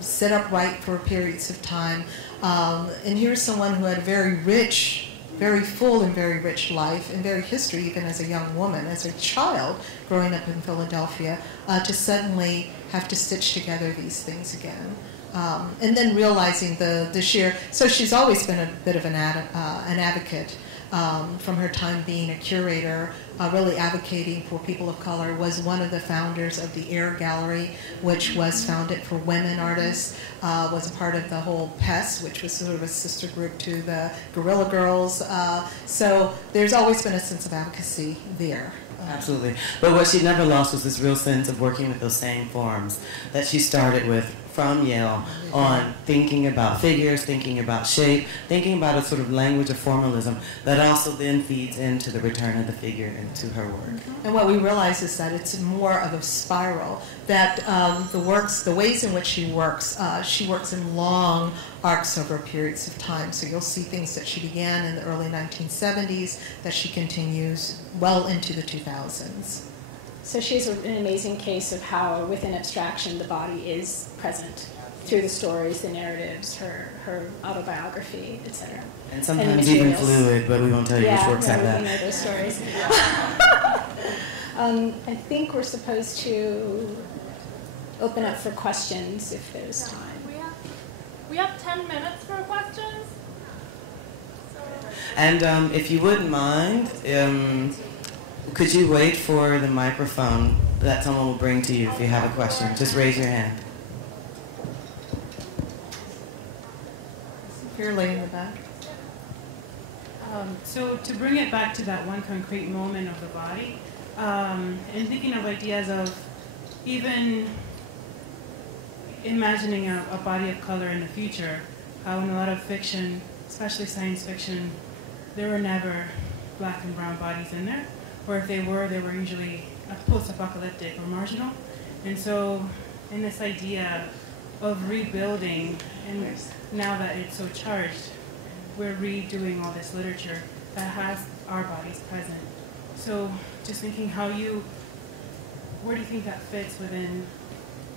sit upright for periods of time. And here's someone who had a very rich, very full and very rich life and very history, even as a young woman, as a child growing up in Philadelphia, to suddenly have to stitch together these things again. And then realizing the sheer, so she's always been a bit of an advocate from her time being a curator, really advocating for people of color, was one of the founders of the Air Gallery, which was founded for women artists, was a part of the whole PES, which was sort of a sister group to the Guerrilla Girls. So there's always been a sense of advocacy there. Absolutely. But what she never lost was this real sense of working with those same forms that she started with from Yale on thinking about figures, thinking about shape, thinking about a sort of language of formalism that also then feeds into the return of the figure into her work. And what we realize is that it's more of a spiral, that the ways in which she works in long arcs over periods of time. So you'll see things that she began in the early 1970s that she continues well into the 2000s. So she's an amazing case of how within abstraction the body is present through the stories, the narratives, her autobiography, etc. And sometimes even fluid, but we won't tell you which works have that. Yeah, we know those stories. I think we're supposed to open up for questions if there's time. We have 10 minutes for questions. And if you wouldn't mind, could you wait for the microphone that someone will bring to you if you have a question? Just raise your hand. You're laying in the back. So to bring it back to that one concrete moment of the body, and thinking of ideas of even imagining a body of color in the future, how in a lot of fiction, especially science fiction, there were never black and brown bodies in there. Or if they were usually post-apocalyptic or marginal. And so in this idea of rebuilding, and now that it's so charged, we're redoing all this literature that has our bodies present. So just thinking where do you think that fits within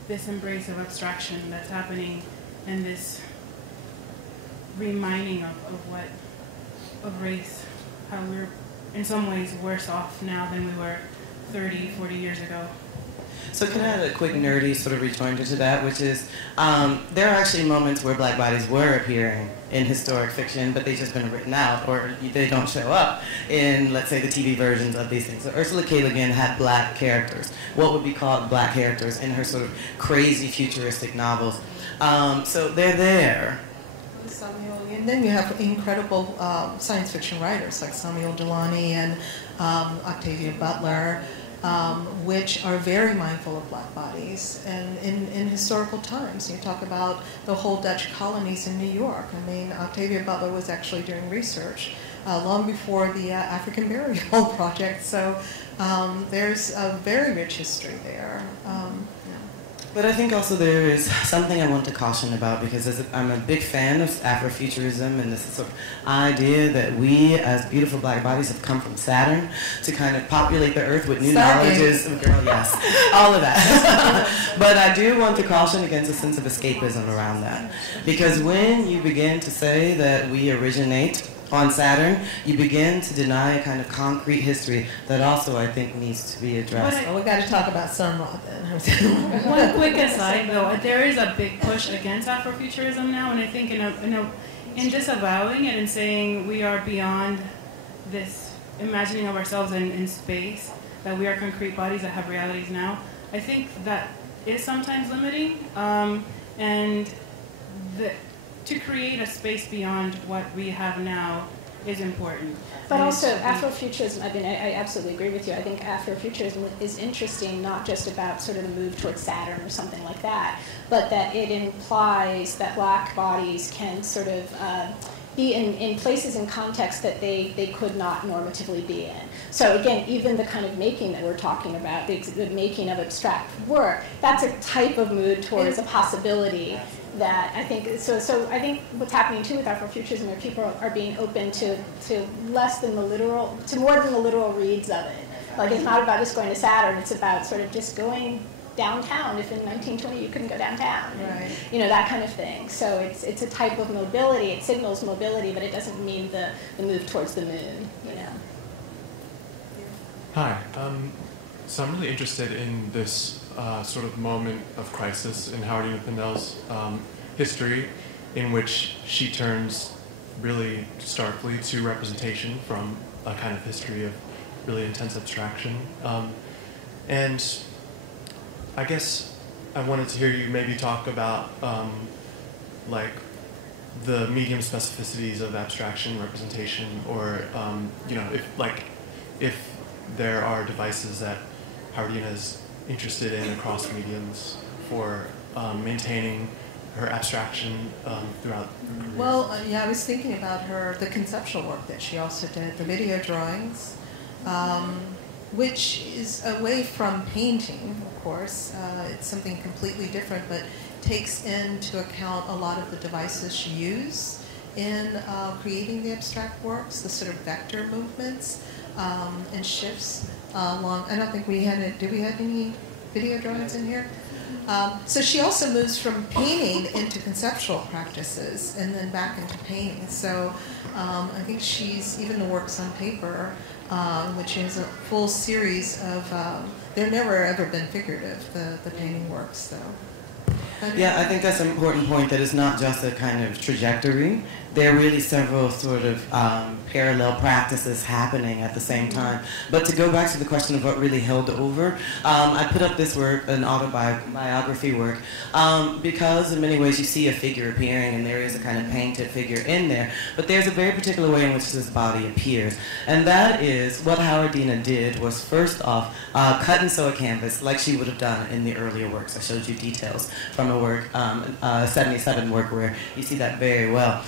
this embrace of abstraction that's happening and this reminding of race, how we're in some ways worse off now than we were 30, 40 years ago. So can I add a quick nerdy sort of rejoinder to that, which is there are actually moments where black bodies were appearing in historic fiction, but they've just been written out, or they don't show up in, let's say, the TV versions of these things. So Ursula K. Le Guin had black characters, what would be called black characters in her sort of crazy futuristic novels. So they're there. Samuel, and then you have incredible science fiction writers like Samuel Delany and Octavia Butler, which are very mindful of black bodies. And in historical times, you talk about the whole Dutch colonies in New York. I mean, Octavia Butler was actually doing research long before the African Burial Project. So there's a very rich history there. But I think also there is something I want to caution about, because I'm a big fan of Afrofuturism and this sort of idea that we as beautiful black bodies have come from Saturn to kind of populate the earth with new knowledges. Girl, yes, all of that. But I do want to caution against a sense of escapism around that. Because when you begin to say that we originate on Saturn, you begin to deny a kind of concrete history that also, I think, needs to be addressed. Well, we got to talk about Sun Ra then. One quick aside, though, there is a big push against Afrofuturism now, and I think in disavowing it and saying we are beyond this imagining of ourselves in space, that we are concrete bodies that have realities now, I think that is sometimes limiting, and to create a space beyond what we have now is important. But also, Afrofuturism, I mean, I absolutely agree with you. I think Afrofuturism is interesting, not just about sort of the move towards Saturn or something like that, but that it implies that black bodies can sort of be in places and contexts that they could not normatively be in. So again, even the kind of making that we're talking about, the making of abstract work, that's a type of move towards a possibility that I think, so I think what's happening too with Afrofuturism are people are being open to less than the literal, to more than the literal reads of it. Like, it's not about just going to Saturn, it's about sort of just going downtown if in 1920 you couldn't go downtown. Right. You know, that kind of thing. So it's a type of mobility, it signals mobility, but it doesn't mean the move towards the moon, you know. Hi, so I'm really interested in this sort of moment of crisis in Howardena Pindell's history, in which she turns really starkly to representation from a kind of history of really intense abstraction. And I guess I wanted to hear you maybe talk about like the medium specificities of abstraction representation, or you know, if there are devices that Howardena is interested in across mediums for maintaining her abstraction throughout her career. Well, yeah, I was thinking about the conceptual work that she also did, the video drawings, which is away from painting, of course. It's something completely different, but takes into account a lot of the devices she used in creating the abstract works, the sort of vector movements and shifts along. I don't think we had did we have any video drawings in here? So she also moves from painting into conceptual practices and then back into painting. So I think she's, even the works on paper, which is a full series of, they've never ever been figurative, the painting works, so. Yeah, I think that's an important point, that it's not just a kind of trajectory. There are really several sort of parallel practices happening at the same time. But to go back to the question of what really held over, I put up this work, an autobiography work, because in many ways you see a figure appearing and there is a kind of painted figure in there, but there's a very particular way in which this body appears. And that is, what Howardena did was, first off, cut and sew a canvas like she would have done in the earlier works. I showed you details from a work, 77 work, where you see that very well.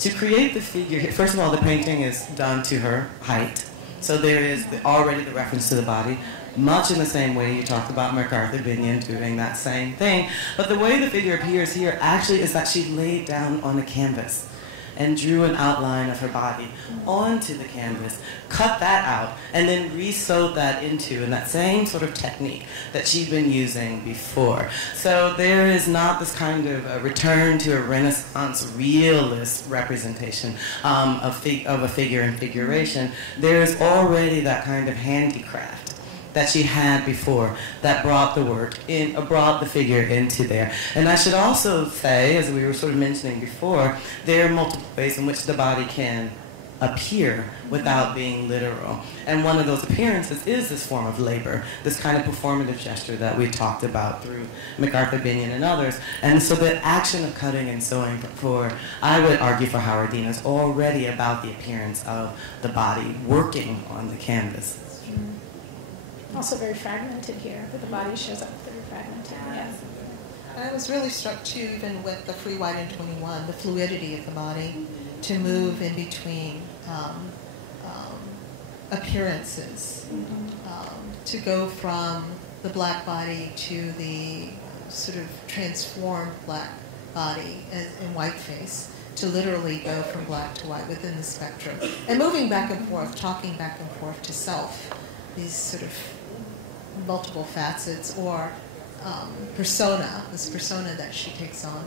To create the figure, first of all, the painting is done to her height. So there is already the reference to the body, much in the same way you talked about MacArthur Binion doing that same thing. But the way the figure appears here actually is that she laid down on a canvas and drew an outline of her body onto the canvas, cut that out, and then re-sewed that into in that same sort of technique that she'd been using before. So there is not this kind of a return to a Renaissance realist representation of a figure in figuration. There is already that kind of handicraft that she had before that brought the work in, brought the figure into there. And I should also say, as we were sort of mentioning before, there are multiple ways in which the body can appear without being literal. And one of those appearances is this form of labor, this kind of performative gesture that we talked about through MacArthur Binion and others. And so the action of cutting and sewing I would argue for Howardena, is already about the appearance of the body working on the canvas. Also very fragmented here, but the body shows up very fragmented. Yeah. I was really struck too, even with the Free White and 21, the fluidity of the body to move in between appearances, to go from the black body to the sort of transformed black body in whiteface, to literally go from black to white within the spectrum, and moving back and forth, talking back and forth to self, these sort of multiple facets, or this persona that she takes on.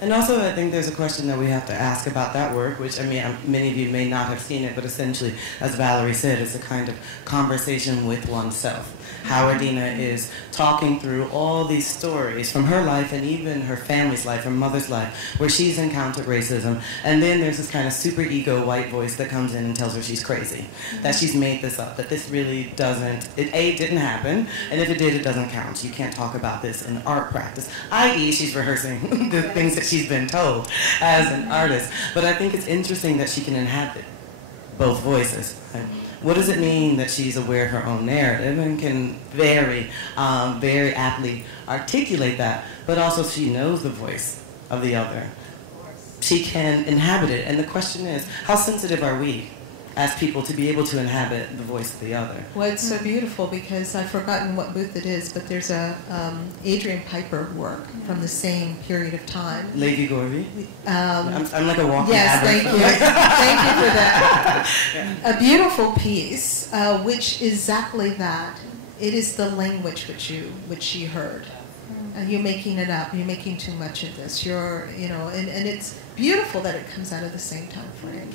And also, I think there's a question that we have to ask about that work, which, I mean, many of you may not have seen it, but essentially, as Valerie said, it's a kind of conversation with oneself. Howardena is talking through all these stories from her life and even her family's life, her mother's life, where she's encountered racism. And then there's this kind of super ego white voice that comes in and tells her she's crazy, that she's made this up, that this really doesn't, it didn't happen, and if it did, it doesn't count. You can't talk about this in art practice, i.e. she's rehearsing the things that she's been told as an artist. But I think it's interesting that she can inhabit both voices. Right? What does it mean that she's aware of her own narrative and can very aptly articulate that, but also she knows the voice of the other. She can inhabit it, and the question is, how sensitive are we as people to be able to inhabit the voice of the other? Well, it's so beautiful because I've forgotten what booth it is, but there's a Adrian Piper work from the same period of time. Lady Gorby? I'm like a walking yes, average. thank you. Thank you for that. A beautiful piece, which is exactly that. It is the language which she heard. You're making it up. You're making too much of this. And it's beautiful that it comes out of the same time frame.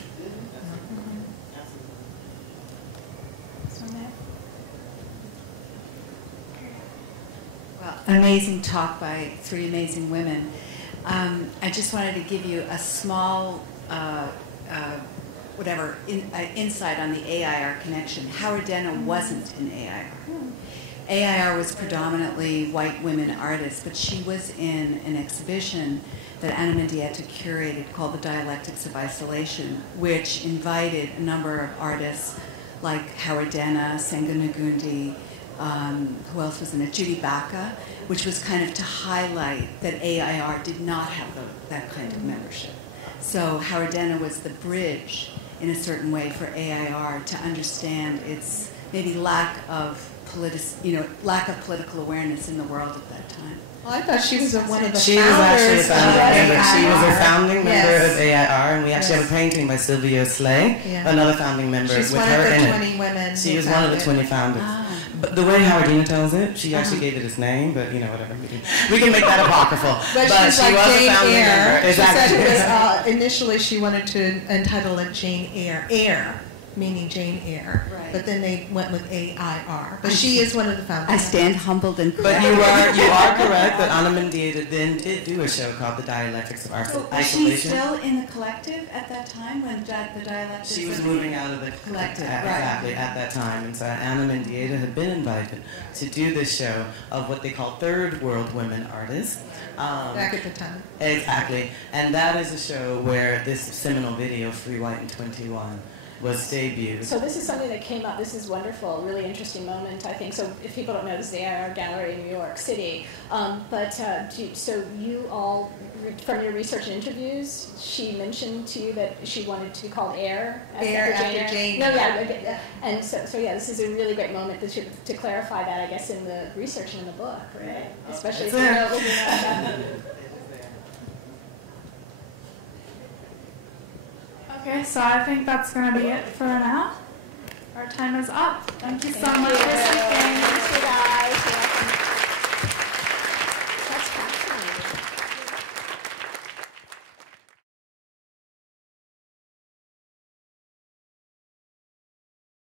Well, an amazing talk by three amazing women. I just wanted to give you a small, insight on the AIR connection. Howardena wasn't in AIR. AIR was predominantly white women artists, but she was in an exhibition that Anna Mendieta curated called The Dialectics of Isolation, which invited a number of artists like Howardena, Senga Ngundi, who else was in it? Judy Baca, which was kind of to highlight that AIR did not have that kind of membership. So Howardena was the bridge, in a certain way, for AIR to understand its maybe lack of political awareness in the world at that time. Well, I thought she was one of the She was actually a founding member. She was a founding member of AIR, and we actually have a painting by Sylvia Slay, another founding member, She's with one her of the in 20 it. women. She was one of the 20 founders. But the way Howardena tells it, she actually gave it its name, but whatever. We can make that apocryphal. But she like was Jane a founding Eyre. member. Exactly. She said initially she wanted to entitle it Jane Eyre, meaning Jane Eyre. Right. But then they went with AIR. But she is one of the founders. I stand humbled and But you are correct that Anna Mendieta then did do a show called The Dialectics of Isolation. Was she still in the collective at that time when the Dialectics? She was moving out of the collective, exactly at that time, and so Anna Mendieta had been invited to do this show of what they call third world women artists. Back at the time. Exactly, and that is a show where this seminal video, Free White and 21, was debuted. So this is something that came up. This is wonderful, really interesting moment, I think. So if people don't know, this is the AIR Gallery in New York City. So you all, from your research and interviews, she mentioned to you that she wanted to be called Eyre after Jane. No, yeah. And so this is a really great moment to clarify that, I guess, in the research and in the book, right? Especially if you're looking at that. Okay, so I think that's going to be it for now. Our time is up. Thank you so much for speaking. Thank you, guys.